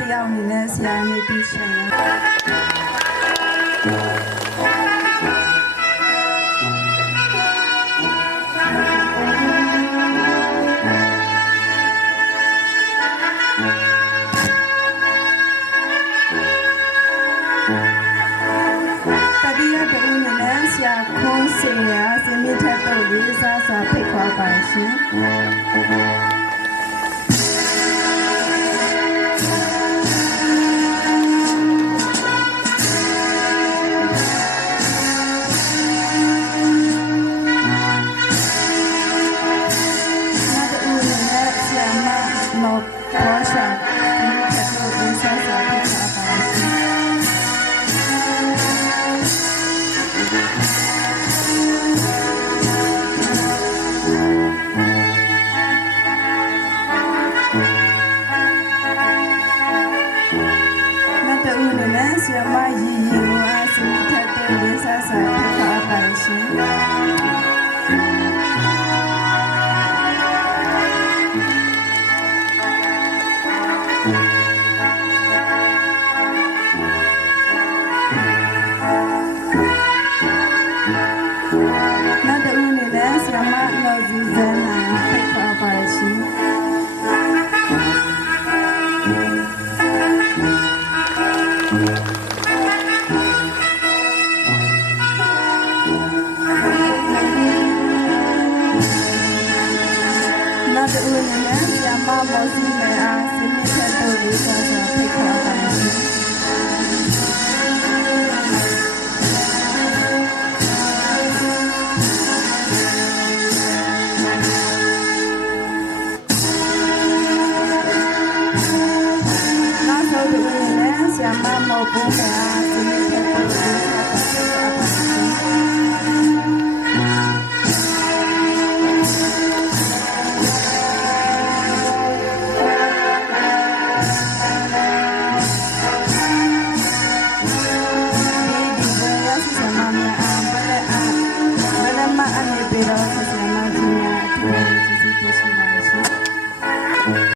တရားအနေနဲ့ဆရာနေပြီးရှင်ခွန်စင်ရစင်မြင့်ထက်တော့ရေးစားစာဖိတ်ခေါ်ပါရှင်ဆရာမရီရီဝါစင်ထက်တဲ့လေးစားစာဖိတ်ခေါ်ပါရှင်နောက်တစ်ဦးအနေနဲ့ဆရာမလော်ဇီဇန်နာဖိတ်ခေါ်ပါရှင်နောက်တစ်ဦးအနေနဲ့ဆရာမမော်စီမဲအားစင်မြင့်ထက်တို့လေးစားစာဖိတ်ခေါ်ပါရှင်ဆရာမမော်ဘူးမဲအားစင်မြင့်